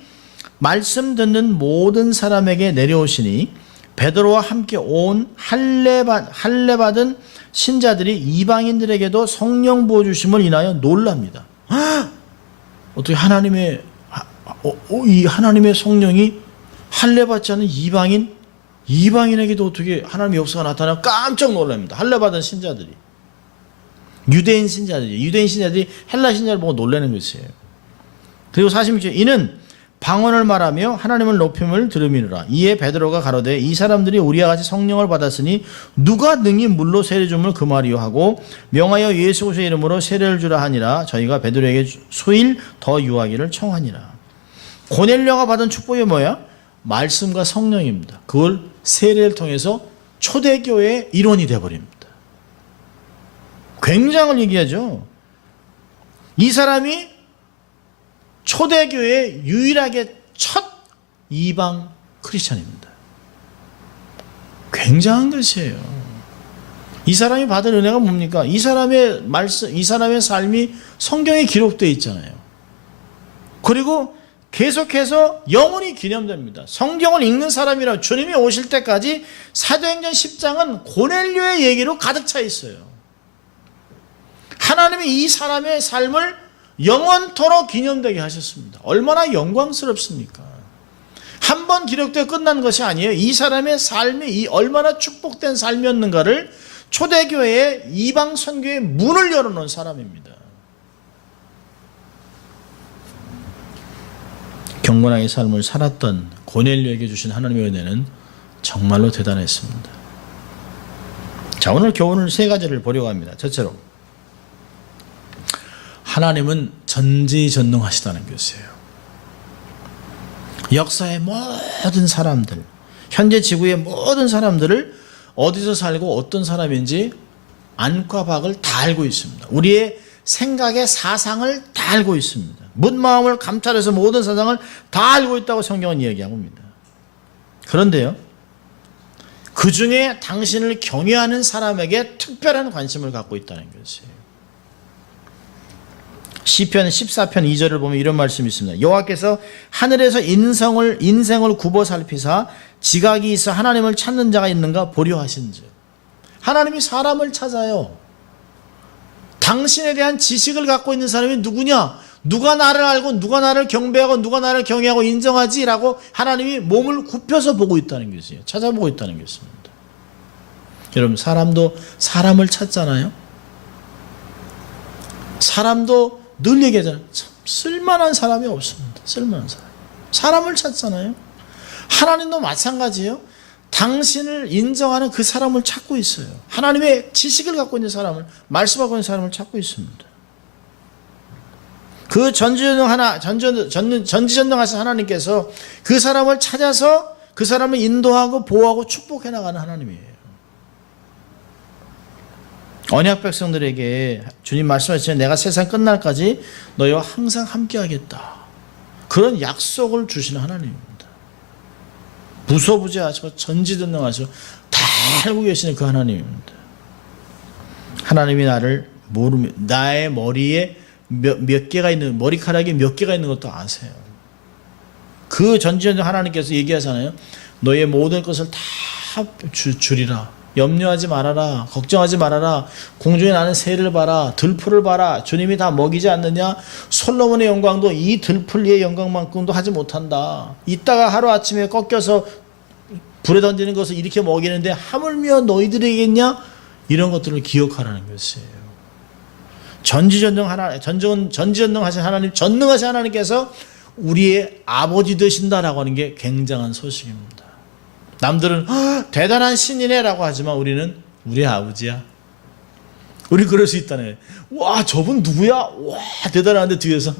말씀 듣는 모든 사람에게 내려오시니 베드로와 함께 온 할례 받은 신자들이 이방인들에게도 성령 부어 주심을 인하여 놀랍니다. 어떻게 이 하나님의 성령이 할례 받지 않은 이방인에게도 어떻게 하나님의 역사가 나타나 깜짝 놀랍니다. 할례 받은 신자들이, 유대인 신자들이 헬라 신자를 보고 놀라는 것이에요. 그리고 46절, 이는 방언을 말하며 하나님을 높임을 들음이니라. 이에 베드로가 가로되 이 사람들이 우리와 같이 성령을 받았으니 누가 능히 물로 세례 줌을 금하리요 하고 명하여 예수 그리스도의 이름으로 세례를 주라 하니라. 저희가 베드로에게 수일 더 유하기를 청하니라. 고넬료가 받은 축복이 뭐야? 말씀과 성령입니다. 그걸 세례를 통해서 초대교회의 일원이 되어버립니다. 굉장한 얘기하죠. 이 사람이 초대교회의 유일하게 첫 이방 크리스천입니다. 굉장한 것이에요. 이 사람이 받은 은혜가 뭡니까? 이 사람의 말씀, 이 사람의 삶이 성경에 기록되어 있잖아요. 그리고 계속해서 영원히 기념됩니다. 성경을 읽는 사람이라 주님이 오실 때까지 사도행전 10장은 고넬료의 얘기로 가득 차 있어요. 하나님이 이 사람의 삶을 영원토록 기념되게 하셨습니다. 얼마나 영광스럽습니까? 한 번 기록되어 끝난 것이 아니에요. 이 사람의 삶이 얼마나 축복된 삶이었는가를 초대교회의 이방 선교의 문을 열어놓은 사람입니다. 경건하게 삶을 살았던 고넬료에게 주신 하나님의 은혜는 정말로 대단했습니다. 자, 오늘 교훈을 세 가지를 보려고 합니다. 첫째로, 하나님은 전지전능하시다는 것이에요. 역사의 모든 사람들, 현재 지구의 모든 사람들을 어디서 살고 어떤 사람인지 안과 밖을 다 알고 있습니다. 우리의 생각의 사상을 다 알고 있습니다. 묻마음을 감찰해서 모든 사상을 다 알고 있다고 성경은 이야기하고 있습니다. 그런데요, 그 중에 당신을 경외하는 사람에게 특별한 관심을 갖고 있다는 것이에요. 시편 14편 2절을 보면 이런 말씀이 있습니다. 여호와께서 하늘에서 인생을 굽어 살피사 지각이 있어 하나님을 찾는 자가 있는가 보려 하신즉. 하나님이 사람을 찾아요. 당신에 대한 지식을 갖고 있는 사람이 누구냐? 누가 나를 알고 누가 나를 경배하고 누가 나를 경외하고 인정하지? 라고 하나님이 몸을 굽혀서 보고 있다는 것이에요. 찾아보고 있다는 것입니다. 여러분, 사람도 사람을 찾잖아요. 사람도 늘 얘기하잖아요. 참 쓸만한 사람이 없습니다. 쓸만한 사람. 사람을 찾잖아요. 하나님도 마찬가지예요. 당신을 인정하는 그 사람을 찾고 있어요. 하나님의 지식을 갖고 있는 사람을, 말씀을 갖고 있는 사람을 찾고 있습니다. 그 전지전능하신 하나님께서 그 사람을 찾아서 그 사람을 인도하고 보호하고 축복해 나가는 하나님이에요. 언약 백성들에게 주님 말씀하시면 내가 세상 끝날까지 너희와 항상 함께하겠다. 그런 약속을 주시는 하나님입니다. 무소부재하시고 전지전능하시고 다 알고 계시는 그 하나님입니다. 하나님이 나를 모르며 나의 머리에 몇 개가 있는, 머리카락이 몇 개가 있는 것도 아세요. 그 전지전능 하나님께서 얘기하잖아요. 너의 모든 것을 다 주리라. 염려하지 말아라. 걱정하지 말아라. 공중에 나는 새를 봐라. 들풀을 봐라. 주님이 다 먹이지 않느냐? 솔로몬의 영광도 이 들풀리의 영광만큼도 하지 못한다. 이따가 하루아침에 꺾여서 불에 던지는 것을 이렇게 먹이는데 하물며 너희들이겠냐? 이런 것들을 기억하라는 것이에요. 전지전능하신 하나님, 전능하신 하나님께서 우리의 아버지 되신다라고 하는 게 굉장한 소식입니다. 남들은 대단한 신이네 라고 하지만 우리는 우리 아버지야. 우리 그럴 수 있다네. 와, 저분 누구야? 와, 대단한데 뒤에서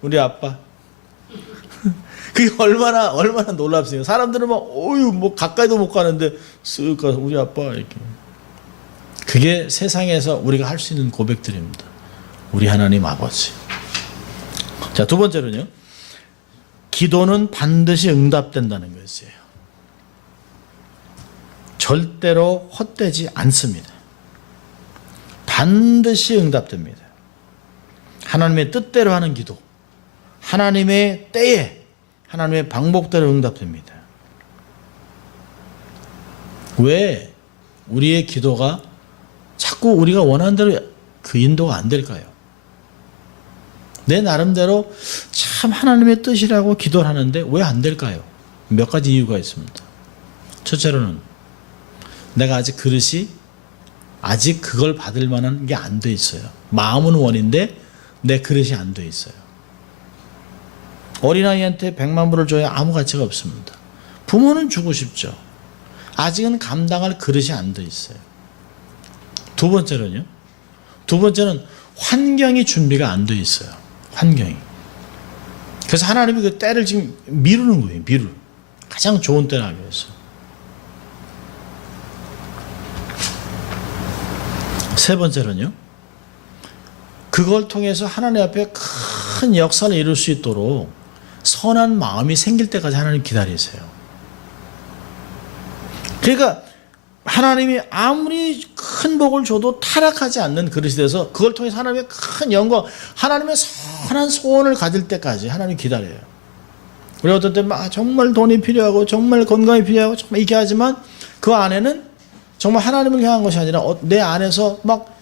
우리 아빠. 그게 얼마나 놀랍습니까? 사람들은 막 뭐 가까이도 못 가는데 쓱 가서 우리 아빠 이렇게. 그게 세상에서 우리가 할 수 있는 고백들입니다. 우리 하나님 아버지. 자, 두 번째로는요, 기도는 반드시 응답된다는 것이에요. 절대로 헛되지 않습니다. 반드시 응답됩니다. 하나님의 뜻대로 하는 기도, 하나님의 때에 하나님의 방법대로 응답됩니다. 왜 우리의 기도가 자꾸 우리가 원하는 대로 그 인도가 안 될까요? 내 나름대로 참 하나님의 뜻이라고 기도를 하는데 왜 안 될까요? 몇 가지 이유가 있습니다. 첫째로는 내가 아직 그릇이 아직 그걸 받을 만한 게 안 돼 있어요. 마음은 원인데 내 그릇이 안 돼 있어요. 어린아이한테 100만 불을 줘야 아무 가치가 없습니다. 부모는 주고 싶죠. 아직은 감당할 그릇이 안 돼 있어요. 두 번째로는요. 두 번째는 환경이 준비가 안 돼 있어요. 환경이. 그래서 하나님이 그 때를 지금 미루는 거예요. 미루. 가장 좋은 때를 하기 위해서. 세 번째로는요. 그걸 통해서 하나님 앞에 큰 역사를 이룰 수 있도록 선한 마음이 생길 때까지 하나님 기다리세요. 그러니까 하나님이 아무리 큰 복을 줘도 타락하지 않는 그릇이 돼서 그걸 통해서 하나님의 큰 영광, 하나님의 선한 소원을 가질 때까지 하나님 기다려요. 우리 어떤 때 막 정말 돈이 필요하고 정말 건강이 필요하고 정말 이렇게 하지만 그 안에는 정말 하나님을 향한 것이 아니라 내 안에서 막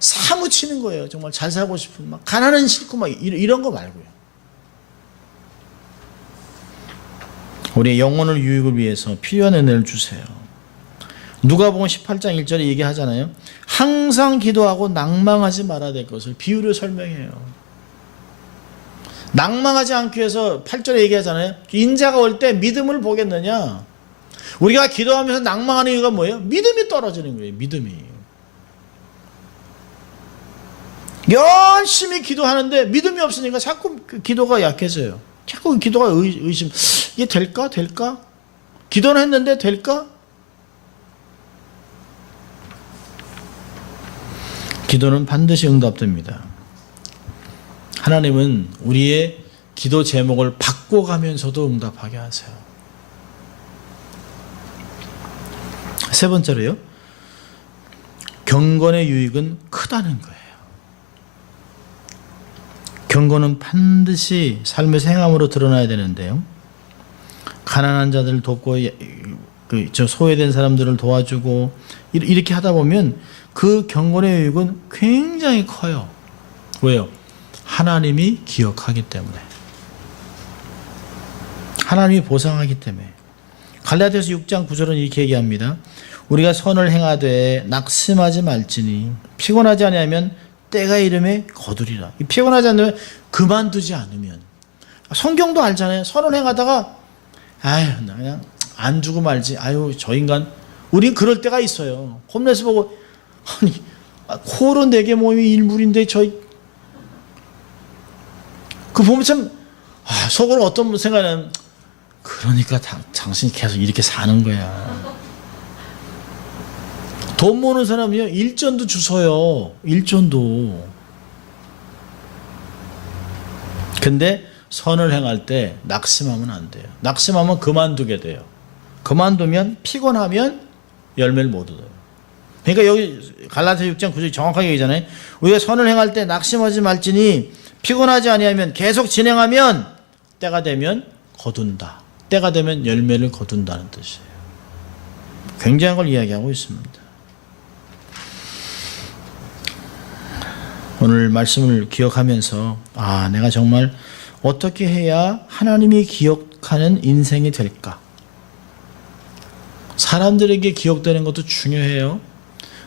사무치는 거예요. 정말 잘 살고 싶은 막 가난은 싫고 막 이런 거 말고요. 우리의 영혼을 유익을 위해서 필요한 은혜를 주세요. 누가복음 18장 1절에 얘기하잖아요. 항상 기도하고 낭망하지 말아야 될 것을 비유로 설명해요. 낭망하지 않기 위해서 8절에 얘기하잖아요. 인자가 올 때 믿음을 보겠느냐. 우리가 기도하면서 낭망하는 이유가 뭐예요? 믿음이 떨어지는 거예요. 믿음이. 열심히 기도하는데 믿음이 없으니까 자꾸 그 기도가 약해져요. 자꾸 기도가 의심. 이게 될까? 될까? 기도는 했는데 될까? 기도는 반드시 응답됩니다. 하나님은 우리의 기도 제목을 바꿔가면서도 응답하게 하세요. 세 번째로요. 경건의 유익은 크다는 거예요. 경건은 반드시 삶의 행함으로 드러나야 되는데요. 가난한 자들을 돕고 소외된 사람들을 도와주고 이렇게 하다 보면 그 경건의 유익은 굉장히 커요. 왜요? 하나님이 기억하기 때문에. 하나님이 보상하기 때문에. 갈라디아서 6장 9절은 이렇게 얘기합니다. 우리가 선을 행하되 낙심하지 말지니 피곤하지 아니하면 때가 이름에 거두리라. 피곤하지 않으면 그만두지 않으면. 성경도 알잖아요. 선을 행하다가 아유 나 그냥 안 주고 말지. 아유 저 인간. 우린 그럴 때가 있어요. 홈레스 보고 아니 코로 4개 모임이 일물인데 그 보면 참 속으로 어떤 생각은 그러니까 당신이 계속 이렇게 사는 거야. 돈 모으는 사람이요 일전도 주서요. 일전도. 근데 선을 행할 때 낙심하면 안 돼요. 낙심하면 그만두게 돼요. 그만두면 피곤하면 열매를 못 얻어요. 그러니까 여기 갈라디아 6장 9절 정확하게 얘기잖아요. 우리가 선을 행할 때 낙심하지 말지니 피곤하지 아니하면 계속 진행하면 때가 되면 거둔다. 때가 되면 열매를 거둔다는 뜻이에요. 굉장한 걸 이야기하고 있습니다. 오늘 말씀을 기억하면서 내가 정말 어떻게 해야 하나님이 기억하는 인생이 될까? 사람들에게 기억되는 것도 중요해요.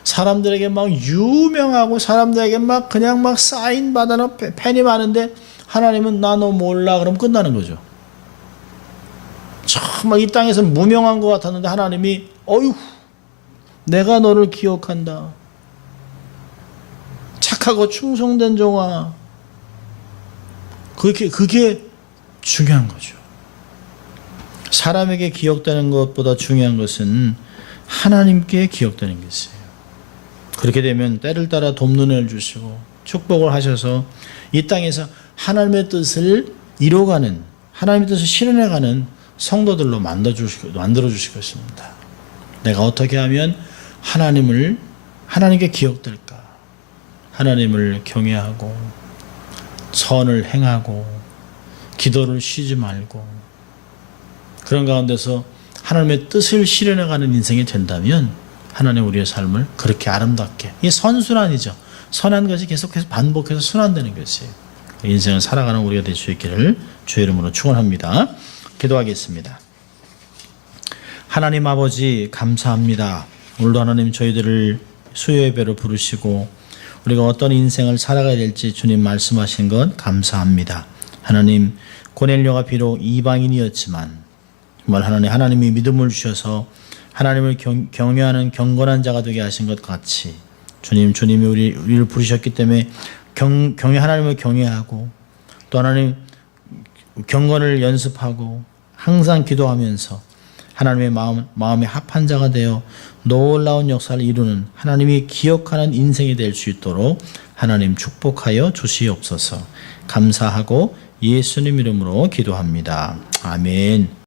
사람들에게 막 유명하고 사람들에게 막 그냥 막 사인 받아놓은 팬이 많은데 하나님은 나 너 몰라 그러면 끝나는 거죠. 정말 이 땅에서 무명한 것 같았는데 하나님이 어휴 내가 너를 기억한다. 착하고 충성된 종아. 그게 중요한 거죠. 사람에게 기억되는 것보다 중요한 것은 하나님께 기억되는 것이에요. 그렇게 되면 때를 따라 돕는 애를 주시고 축복을 하셔서 이 땅에서 하나님의 뜻을 이뤄가는 하나님의 뜻을 실현해가는 성도들로 만들어 주실 것입니다. 내가 어떻게 하면 하나님께 기억될까? 하나님을 경외하고 선을 행하고 기도를 쉬지 말고 그런 가운데서 하나님의 뜻을 실현해가는 인생이 된다면 하나님 우리의 삶을 그렇게 아름답게, 이 선순환이죠. 선한 것이 계속해서 반복해서 순환되는 것이에요. 인생을 살아가는 우리가 될 수 있기를 주의 이름으로 축원합니다. 기도하겠습니다. 하나님 아버지 감사합니다. 오늘도 하나님 저희들을 수요의 배로 부르시고 우리가 어떤 인생을 살아가야 될지 주님 말씀하신 것 감사합니다. 하나님 고넬료가 비록 이방인이었지만 정말 하나님이 믿음을 주셔서 하나님을 경외하는 경건한 자가 되게 하신 것 같이 주님이 우리를 부르셨기 때문에 하나님을 경외하고 또 하나님 경건을 연습하고 항상 기도하면서 하나님의 마음에 합한 자가 되어 놀라운 역사를 이루는 하나님이 기억하는 인생이 될 수 있도록 하나님 축복하여 주시옵소서. 감사하고 예수님 이름으로 기도합니다. 아멘.